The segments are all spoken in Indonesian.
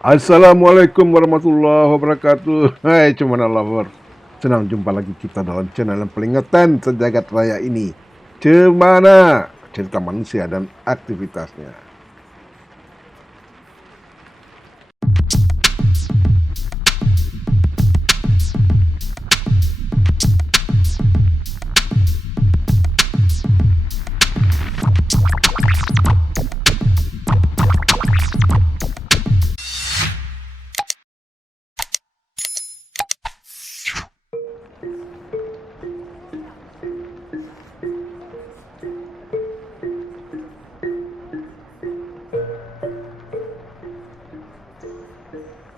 Assalamualaikum warahmatullahi wabarakatuh. Hai cuman lover. Senang jumpa lagi kita dalam channel yang peringatan sejagat raya ini. Cemana? Cerita manusia dan aktivitasnya.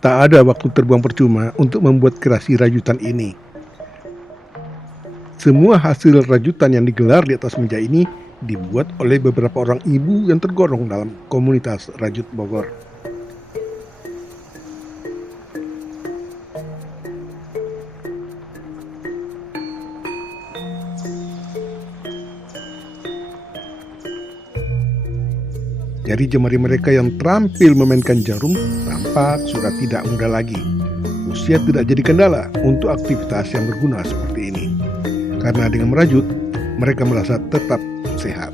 Tak ada waktu terbuang percuma untuk membuat kreasi rajutan ini. Semua hasil rajutan yang digelar di atas meja ini dibuat oleh beberapa orang ibu yang tergolong dalam komunitas rajut Bogor. Dari jemari mereka yang terampil memainkan jarum, tampak sudah tidak muda lagi. Usia tidak jadi kendala untuk aktivitas yang berguna seperti ini. Karena dengan merajut, mereka merasa tetap sehat.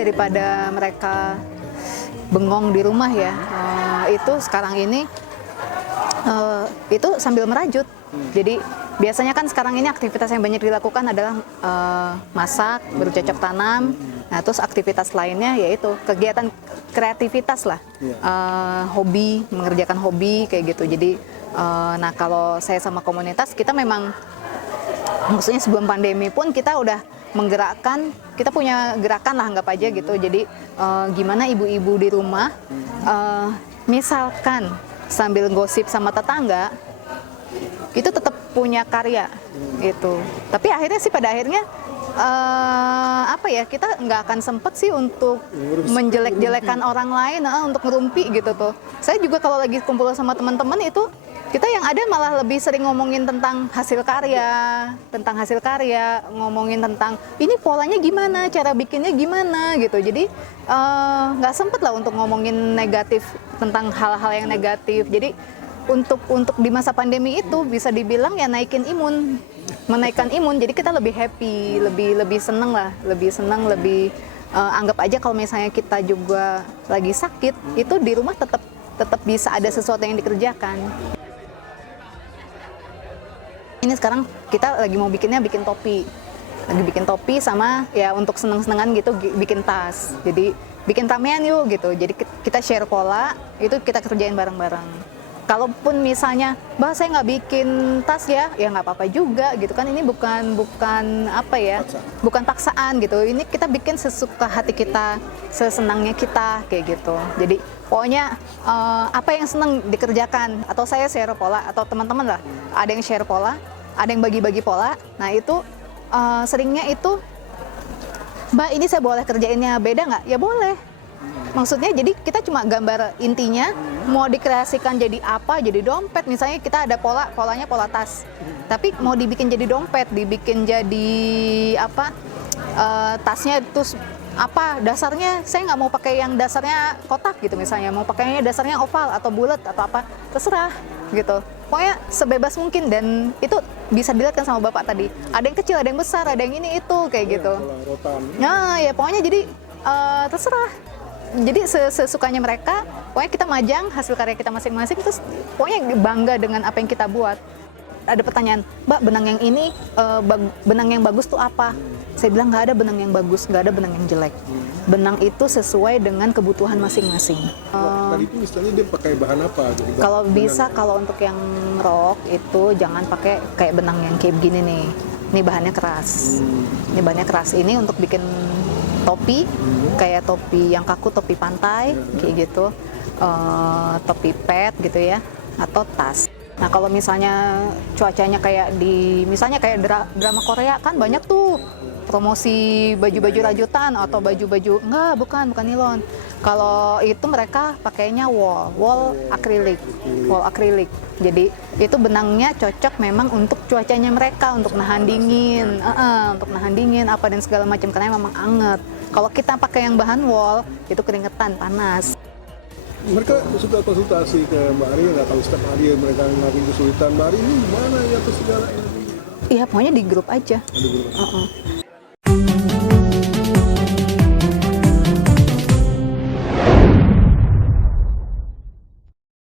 Daripada mereka bengong di rumah ya, itu sekarang ini itu sambil merajut. Jadi biasanya kan sekarang ini aktivitas yang banyak dilakukan adalah masak, bercocok tanam. Nah, terus aktivitas lainnya yaitu kegiatan kreativitas lah, hobi, mengerjakan hobi kayak gitu. Jadi, nah kalau saya sama komunitas kita memang, maksudnya sebelum pandemi pun kita udah menggerakkan, kita punya gerakan lah anggap aja gitu. Jadi gimana ibu-ibu di rumah, misalkan sambil gosip sama tetangga, itu tetap punya karya gitu. Tapi akhirnya sih pada akhirnya apa ya, kita nggak akan sempet sih untuk menjelek-jelekan orang lain, untuk ngerumpi gitu tuh. Saya juga kalau lagi kumpul sama teman-teman itu, kita yang ada malah lebih sering ngomongin tentang hasil karya, ngomongin tentang ini polanya gimana, cara bikinnya gimana gitu. Jadi nggak sempet lah untuk ngomongin negatif, tentang hal-hal yang negatif. Jadi untuk di masa pandemi itu bisa dibilang ya menaikkan imun. Jadi kita lebih happy, lebih seneng lah, lebih anggap aja kalau misalnya kita juga lagi sakit, itu di rumah tetap bisa ada sesuatu yang dikerjakan. Ini sekarang kita lagi mau bikin topi sama ya untuk seneng-senengan gitu, bikin tas. Jadi bikin ramean yuk gitu. Jadi kita share pola, itu kita kerjain bareng-bareng. Kalaupun misalnya, Mbak saya nggak bikin tas ya nggak apa-apa juga gitu kan. Ini bukan apa ya, bukan paksaan gitu. Ini kita bikin sesuka hati kita, sesenangnya kita kayak gitu. Jadi pokoknya apa yang senang dikerjakan, atau saya share pola, atau teman-teman lah ada yang share pola, ada yang bagi-bagi pola. Nah itu seringnya itu, Mbak ini saya boleh kerjainnya beda nggak? Ya boleh. Maksudnya jadi kita cuma gambar intinya, mau dikreasikan jadi apa, jadi dompet misalnya, kita ada polanya pola tas, tapi mau dibikin jadi dompet, dibikin jadi apa, tasnya terus apa dasarnya, saya nggak mau pakai yang dasarnya kotak gitu misalnya, mau pakainya dasarnya oval atau bulat atau apa, terserah gitu. Pokoknya sebebas mungkin, dan itu bisa dilihat kan sama Bapak tadi, ada yang kecil, ada yang besar, ada yang ini itu kayak gitu. Nah ya pokoknya jadi terserah. Jadi sesukanya mereka, pokoknya kita majang hasil karya kita masing-masing, terus pokoknya bangga dengan apa yang kita buat. ada pertanyaan, Mbak, benang yang ini benang yang bagus tuh apa? Saya bilang nggak ada benang yang bagus, nggak ada benang yang jelek. Benang itu sesuai dengan kebutuhan masing-masing. Tadi itu misalnya dia pakai bahan apa? Jadi Kalau bisa, kalau untuk yang rok itu jangan pakai kayak benang yang kayak begini nih. Ini bahannya keras. Ini bahannya keras. Ini untuk bikin topi, kayak topi yang kaku, topi pantai, kayak gitu. Topi pet gitu ya, atau tas. Nah kalau misalnya cuacanya kayak misalnya kayak drama Korea kan banyak tuh promosi baju-baju rajutan atau baju-baju bukan nilon. Kalau itu mereka pakainya wol akrilik. Jadi itu benangnya cocok memang untuk cuacanya mereka, untuk nahan dingin, apa dan segala macam karena memang anget. Kalau kita pakai yang bahan wol itu keringetan, panas. mereka sudah konsultasi ke Mbak Ari, nggak tahu setiap hari mereka mengalami kesulitan. Mbak Ari ini gimana ya atau segala ini? Iya, pokoknya di grup aja. Ada grup.